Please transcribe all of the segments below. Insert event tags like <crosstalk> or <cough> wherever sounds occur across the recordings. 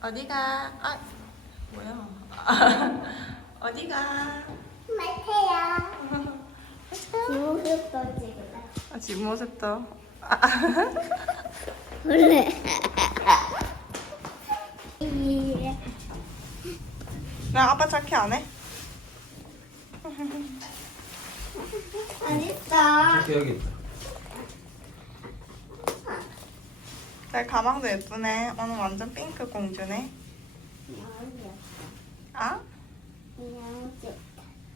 어디가? 아 뭐야? <laughs> 어디가? 마태야. 모습도 찍을래. 아, 뒷모습도. 원래. 나 아빠 착해 안 해? 어딨어? 이렇게 여기 있다. 내 가방도 예쁘네. 오늘 완전 핑크 공주네. 아?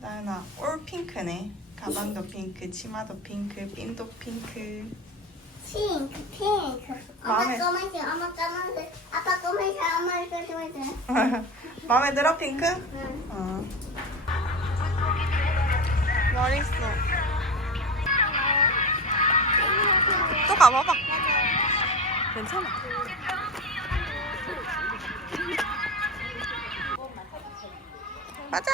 나연아 올 핑크네. 가방도 핑크, 치마도 핑크, 핀도 핑크. 핑크, 핑크. 엄마 마음에- 검은색, 엄마 까만색, 아빠 검은색, 엄마 검은색. <laughs> 마음에 들어 핑크? 응. 어. 머리 있어. 또 가봐봐. 괜찮아. 맞아.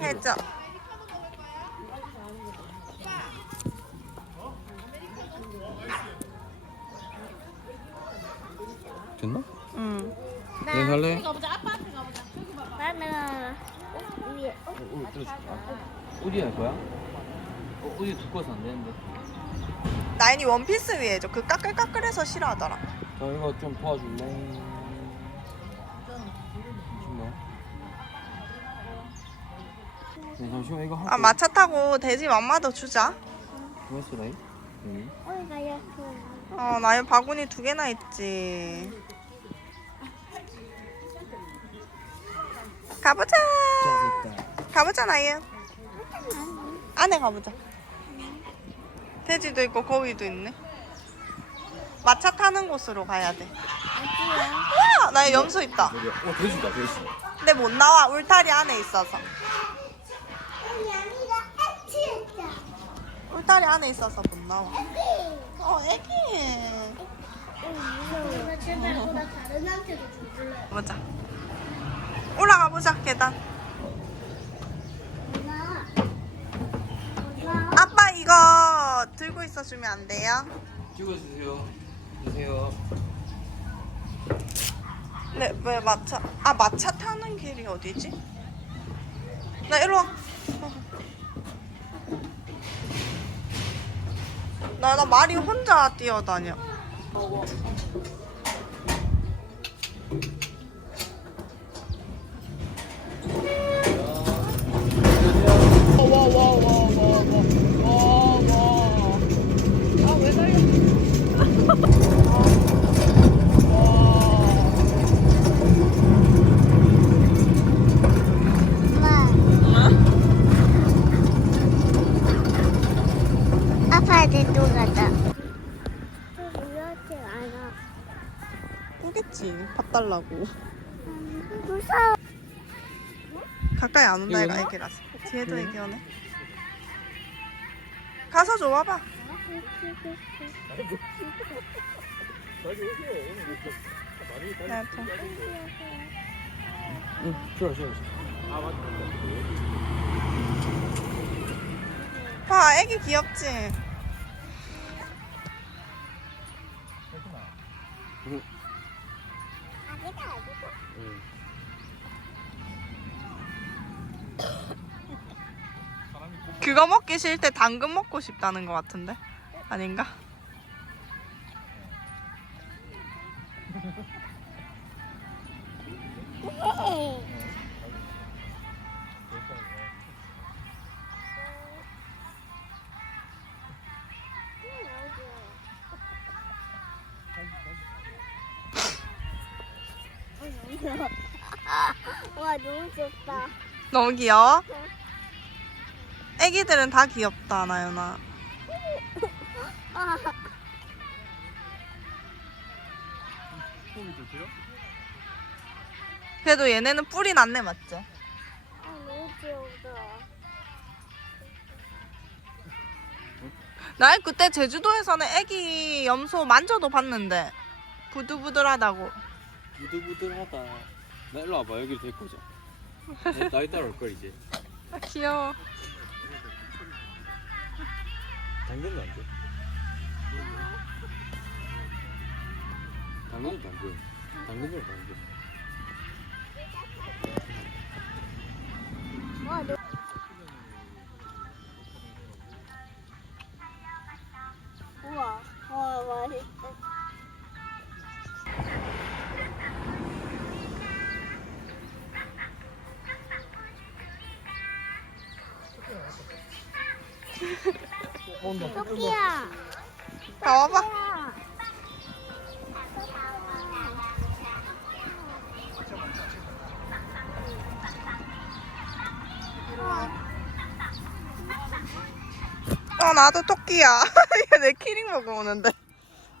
해줘. 됐나? 응. 내 할래? 나는 위에. 어, 어, 들어줄까? 어디 할 거야? 어, 어디 두꺼워서 안 되는데. 나인이 원피스 위에 해줘. 그 까끌까끌해서 싫어하더라. 저 이거 좀 도와줄래? 네, 잠시만 이거 아 마차 타고 돼지 맘마도 주자. 여기. 어디 가요? 어 나연 바구니 두 개나 있지. 가보자. 자 됐다. 가보자 나연. 안에 가보자. 돼지도 있고 거위도 있네. 마차 타는 곳으로 가야 돼. 어디야? 와, 나의 염소 있다. 어 돼지다 돼지. 근데 못 나와. 울타리 안에 있어서. 울타리 안에 있어서 못 나와. 어, 애기. 나 제발 보다 다른 한테도 줄래. 보자. 올라가 보자 계단. 엄마. 엄마. 아빠 이거 들고 있어 주면 안 돼요? 찍어주세요. 주세요. 네, 왜 마차? 아 마차 타는 길이 어디지? 나 이리 와. 나, 나 말이 혼자 뛰어다녀. 봐달라고. 무서워. 가까이 안 온다 이거 얘가? 애기라서. 뒤에도 애기 오네. 가서 줘봐봐. 네, 좀. 응. 좋아 좋아. 봐, 애기 귀엽지? 응. 그거 먹기 싫을 때 당근 먹고 싶다는 것 같은데? 아닌가? 너무 귀여워? 애기들은 다 귀엽다, 나연아. 아, 그래도 얘네는 뿔이 났네, 맞지? 아 너무 귀여우다. 나 그때 제주도에서는 애기 염소 만져도 봤는데 부들부들하다고. 부들부들하다. 나 일로 와봐 여기 데리고 오자. 나- 나이 따라 올 걸 이제. 아, 귀여워. 당근도 안 돼. 당근도 안 돼. 당근이야 당근. 와, 너. 우와, 와, 맛있 다. 토끼야. 나와봐. 야. 어 나도 토끼야. <laughs> 얘내 키링 먹어 오는데.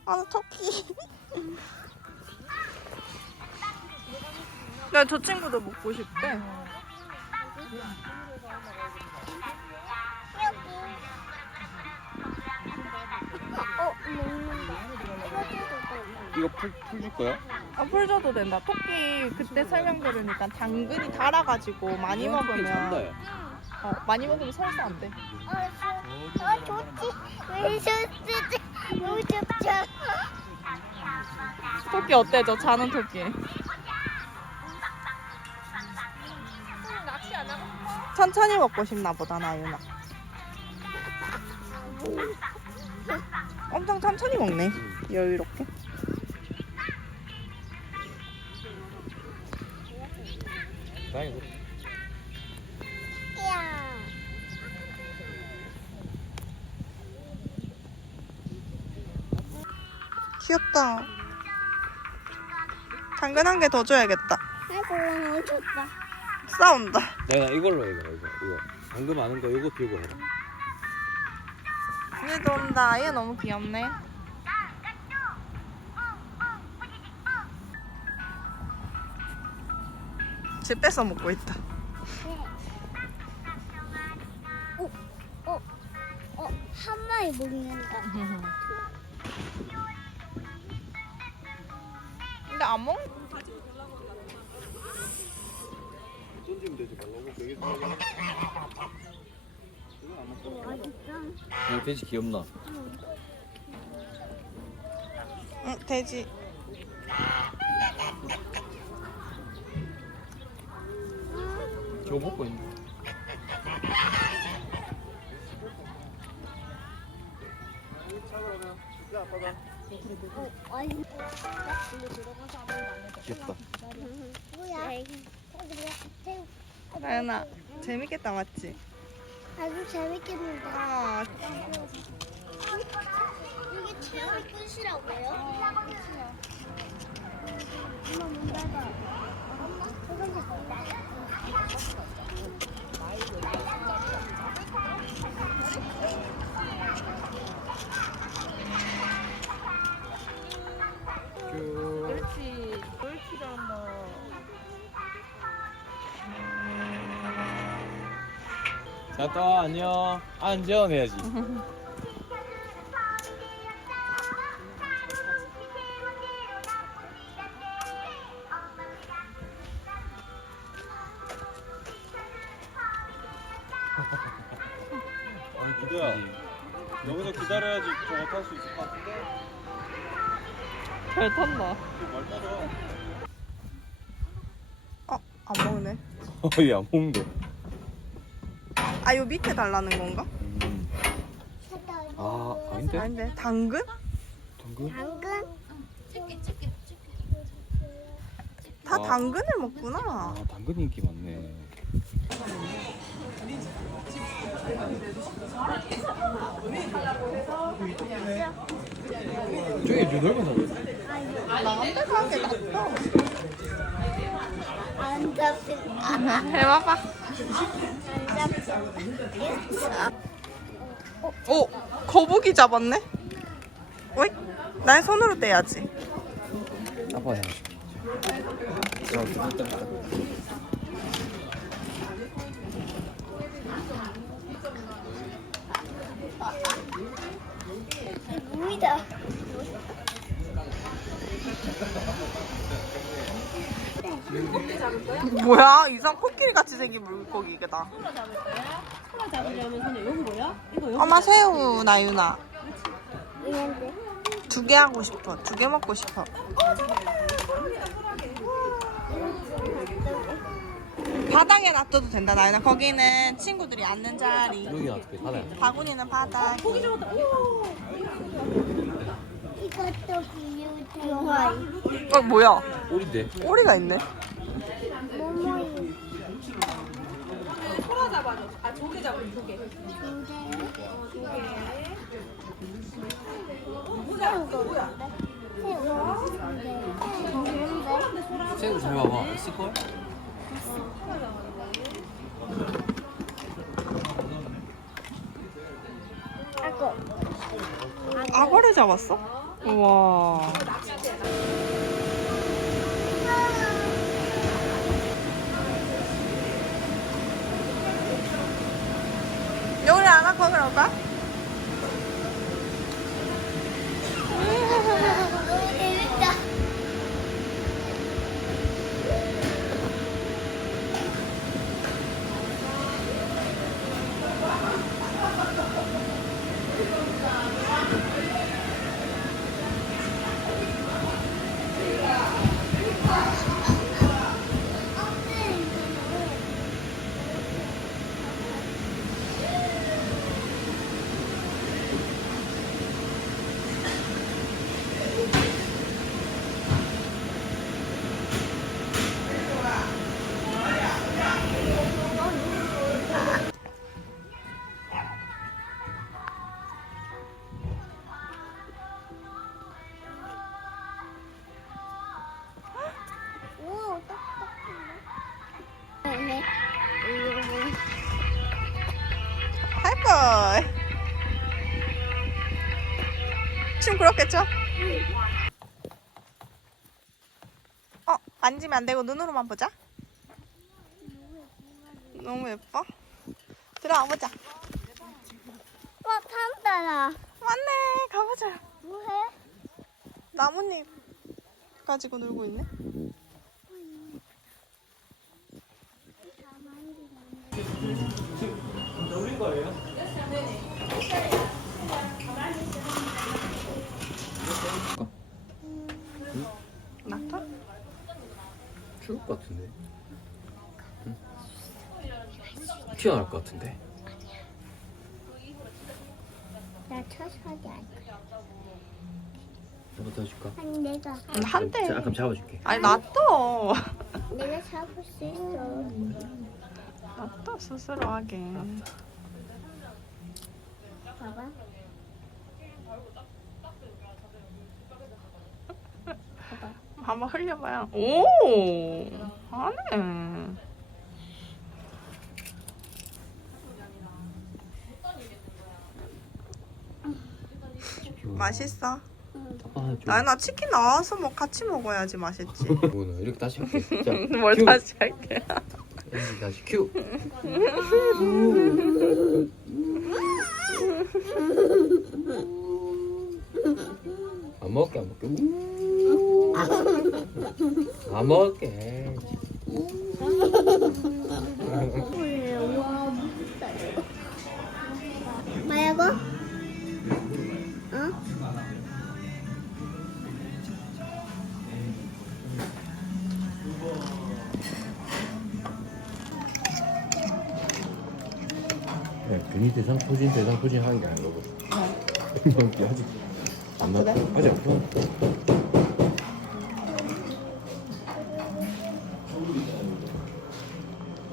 아 토끼. 야 저 친구도 먹고 싶대. 이거 풀 풀줄 거야? 아, 풀 줘도 된다. 토끼 그때 설명 들으니까 당근이 달아가지고 많이 토끼 먹으면 야. 어, 많이 먹으면 설사 안 돼. 어, 저, 어, 좋지. 왜 좋지? 너무 좋죠. 토끼 어때? 저 자는 토끼. 낚시 안 하고 천천히 먹고 싶나 보다 나유나. 엄청 천천히 먹네. 여유롭게. 다행이다. 야. 귀엽다. 당근 한 개 더 줘야겠다. 아이고, 너무 좋다. 싸운다. 내가 이걸로 해봐 이거 이거. 당근 많은 거 이거 들고 해라. 얘도 온다. 얘 너무 귀엽네. 쟤 뺏어 먹고 있다. 어, 어, 어, 한 마리 먹는다. 근데 안 먹? 던지면 되지 말라고 되게 맛있다. 이 돼지 귀엽나? 응, 돼지. 저거 먹고 있는. 어, 아니. 귀엽다. 뭐야? 나연아, 재밌겠다, 맞지? 아주 재밌겠는데. 아, 이게 체험이 끝이라고요? 엄마 문 닫아. 엄마 자또 안녕. 안녕 해야지. 아니 기도야 여기서 기다려야지 저거 탈 수 있을 것 같은데 잘 탄다. 말 따라 어, 안 먹네. <laughs> 어이 안 먹는데. 아, 요 밑에 달라는 건가? 음. 아 아닌데? 아닌데. 당근? 당근? 당근? 다 아. 당근을 먹구나. 아 당근 인기 많네. 저기 누덜만 사고 나한테 가는 게 낫다. 안 잡힌다. 해봐봐. 오, 거북이 잡았네? 어이? 날 손으로 떼야지. 아빠 해야 지. 자, 일단 무이다. 뭐야? 이상 코끼리 같이 생긴 물고기 이게다. 잡으려면 그냥 여기 뭐야? 이거 여기 엄마 새우 나유나. 얘한테. 두개 하고 싶어. 두 개 먹고 싶어. 바닥에 놔둬도 된다, 나연아. 거기는 친구들이 앉는 자리. 여기 어떻게 바다야? 바구니는 바닥. 이것도 비유죠. 어, 뭐야? 꼬리인데? 오리가 있네. 모모이. 소라 잡아줘. 아 조개 잡아 조개. 새우 잘 봐봐 있을걸? 아고. 악어를 잡았어? 우와. 여기 춤 그렇겠죠? 어, 만지면 안 되고 눈으로만 보자. 너무 예뻐. 들어가 보자. 와, 탄다라. 맞네, 가보자. 뭐해? 나뭇잎 가지고 놀고 있네. 같은데 나 쳐서지 않아. 한번 더 해줄까? 아니, 내가. 한 대. 자, 그럼 잡아줄게 아니 놔둬. 내가 잡을 수 있어. 놔둬 스스로 하게. 봐봐. 한번 흘려봐요. 오, 하네. 맛있어. 아, 좀. 나연아 치킨 나와서 뭐 같이 먹어야지 맛있지. <laughs> 뭐나 이렇게 다시 할게 자, <laughs> 뭘 큐. 다시 할게. 다시 다시 큐 안 먹게 안 먹게 우. 안 먹게 대상 포진 대상 포진 하는 게 그냥 이게 아직 안 나, 아직 안 나.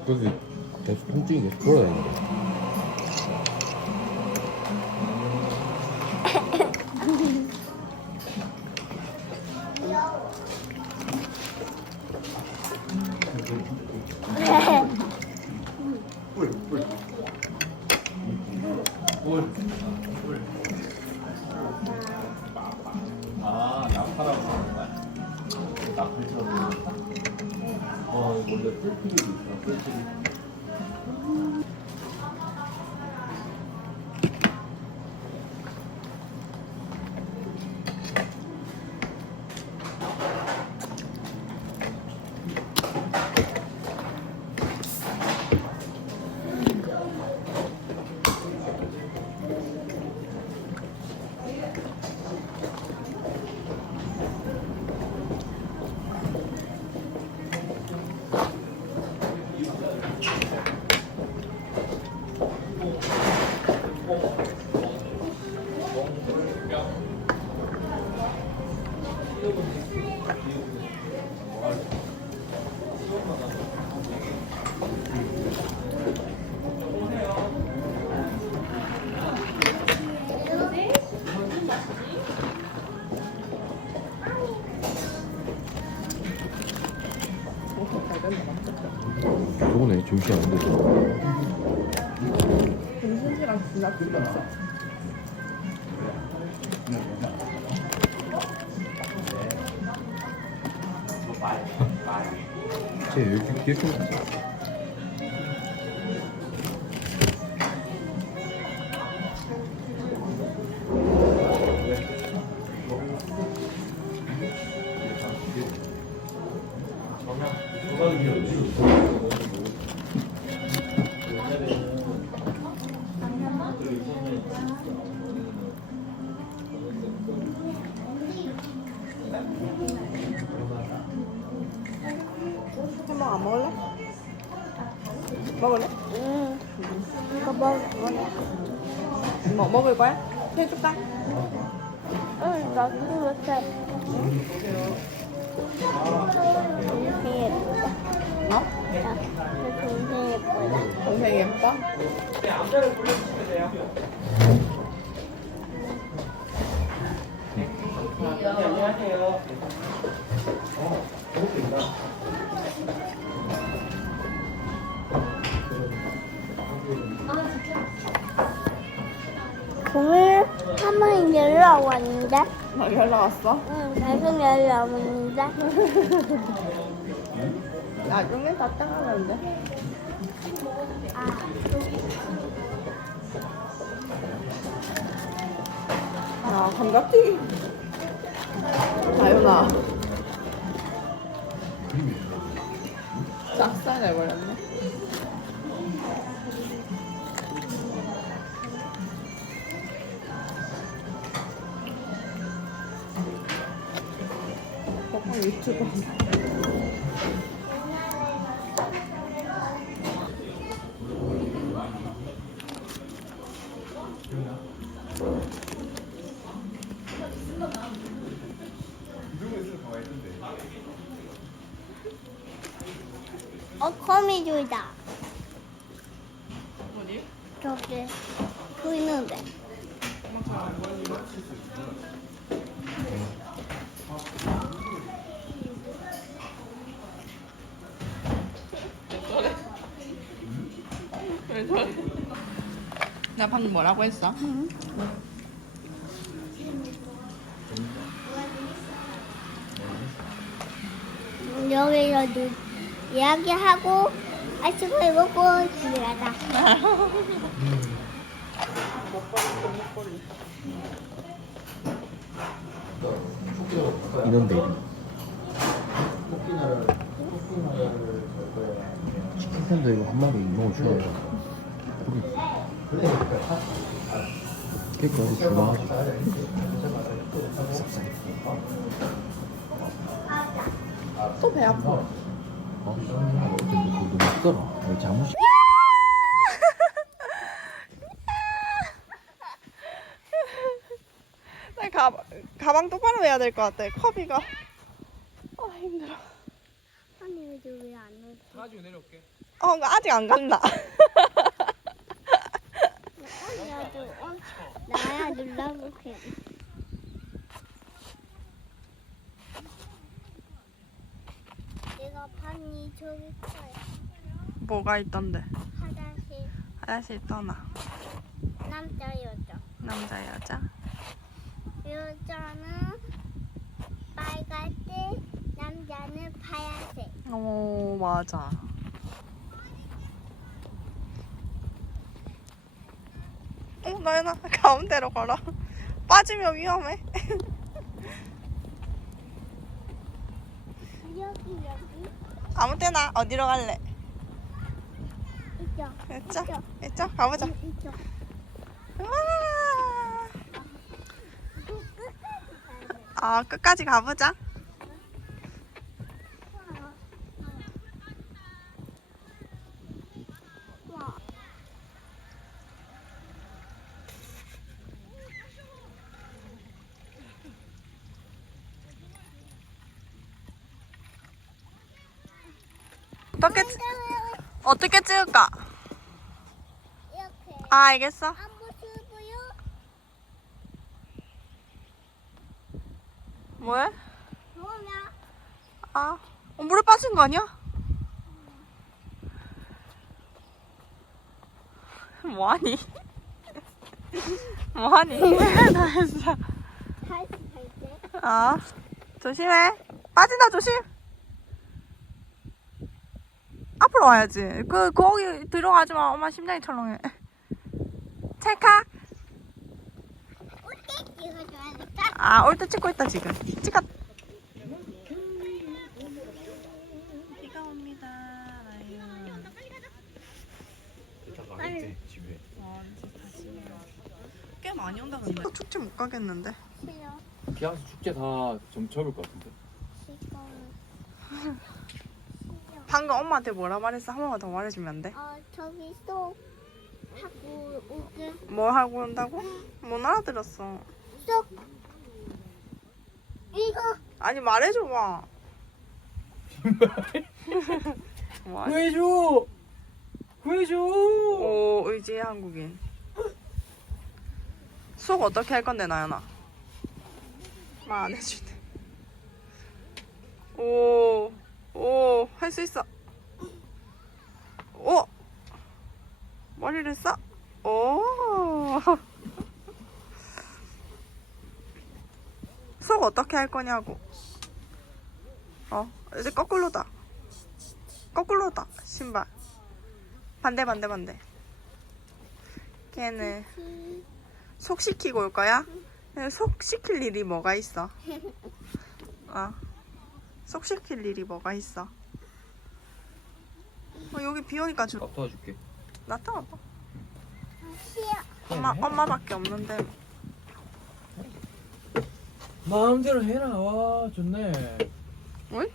그래서 계속 통증이 계속 돌아다니는 거야 <laughs> 아, 나파라고 하는구나. 나팔처럼. 어, 원래 뿔피기도 있어, 뿔피기. 쟤이 동생이 예뻐? 오늘 한번 연락 왔는데? 나 연락 왔어? 응, 계속 연락 왔는데? 나중에 다 따가는데 아, 아 감자튀김 다윤아 싹살 내버렸네. 먹방 유튜버 어, 거미줄이다. 어디? 저기, 보이는데. 왜 저래? 나 방금 뭐라고 했어? 여기서 누, 이야기하고, 아침을 먹고 집에 가자. 이런 베이비 치킨 팬도 이거 한 마리 너무 좋아 고기 주마하지 쌉싸게 또배 아파 어? 아, 그거 너무 나 가, 가방 똑바로 해야 될 것 같아 커비가 아 힘들어 아니, 왜안 오지? 가지고 내려올게. 어 아직 안 갔나 나도, 어, 나야 눌러볼게. 내가 방이 저기 커요. 뭐가 있던데 화장실 화장실 떠나 남자 여자. 남자 여자 여자는 빨간색, 남자는 파란색. 오 맞아 어 나연아 가운데로 걸어 빠지면 위험해 여기 여기 아무 때나 어디로 갈래 이쪽. 이쪽 이쪽. 이쪽 가보자 이쪽. 우와. 아 끝까지 가보자 어떻게 찍- 어떻게 찍을까? 이렇게. 아 알겠어. 안 보시고요. 뭐해? 뭐야? 아 어, 물에 빠진 거 아니야? <laughs> 뭐하니? <laughs> 뭐하니? 다 했어. 다시 갈게. 아 조심해. 빠진다 조심. 앞으로 와야지. 그 거기 들어가지 마. 엄마 심장이 철렁해. 찰칵. 아, 올 때 찍고 있다 지금. 찍었. 비가 옵니다. 이따가 갈때 집에. 꽤 많이 온다 근데. 축제 못 가겠는데. 싫어. 비 와서 축제 다 좀 접을 것 같은데. 싫어. 방금 엄마한테 뭐라 말했어? 한 번만 더 말해주면 안 돼? 어 저기 쏙 하고 오게 뭐 하고 온다고? 못 알아들었어. 쏙. 이거 아니 말해줘 봐. <laughs> 뭐 하니? 구해줘. 구해줘. 오 의지의 한국인. 수업 어떻게 할 건데 나연아? 말 안 해주네. 오, 오, 할 수 있어. 오, 머리를 써. 오. <laughs> 수업 어떻게 할 거냐고. 어, 이제 거꾸로다. 거꾸로다. 신발. 반대 반대 반대. 걔는 속 시키고 올 거야? 속 시킬 일이 뭐가 있어? 어. 속 시킬 일이 뭐가 있어? 어, 여기 비 오니까 좀밥 도와줄게. 나타나봐. 싫어. 엄마 엄마밖에 없는데. 마음대로 해라. 와 좋네. 어이?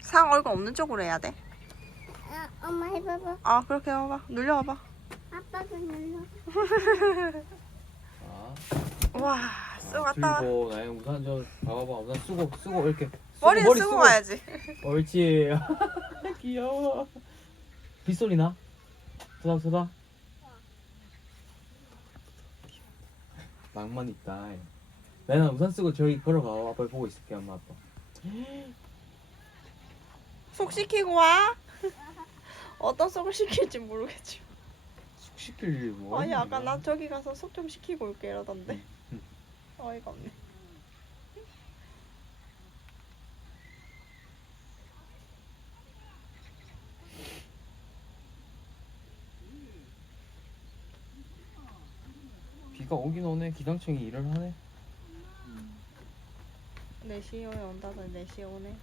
상 얼굴 없는 쪽으로 해야 돼. 아, 엄마 해봐봐. 아 그렇게 해봐. 눌려봐. 아빠도 눌러. 아. <laughs> 와, 쓰고 갔다 와. 들고 나의 우산 저 봐봐봐 우산 쓰고 쓰고 이렇게. 쓰고, 머리 쓰고 가야지. 옳지. <laughs> 귀여워. 빗소리 나? 토닥토닥. 낭만 있다. 나는 우산 쓰고 저기 걸어가. 아빠 보고 있을게 엄마 아빠. <gasps> 속 시키고 와. <laughs> 어떤 속을 시킬지 모르겠지. 숙 시킬 일 뭐? 아니 아까 나 저기 가서 속 좀 시키고 올게 이러던데. 응. 어이가 없네. 비가 오긴 오네. 기상청이 일을 하네. 4시에 온다던데 4시에 오네.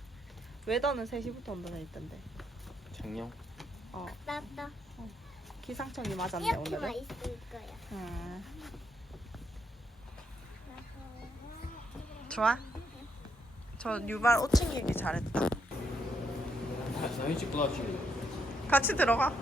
웨더는 3시부터 온다고 했던데. 작년. 어, 나도 기상청이 맞았네 이렇게만 오늘은. 있을 거야. 음. 좋아. 저 유발 5층 얘기 잘했다. 나지. 같이 들어가.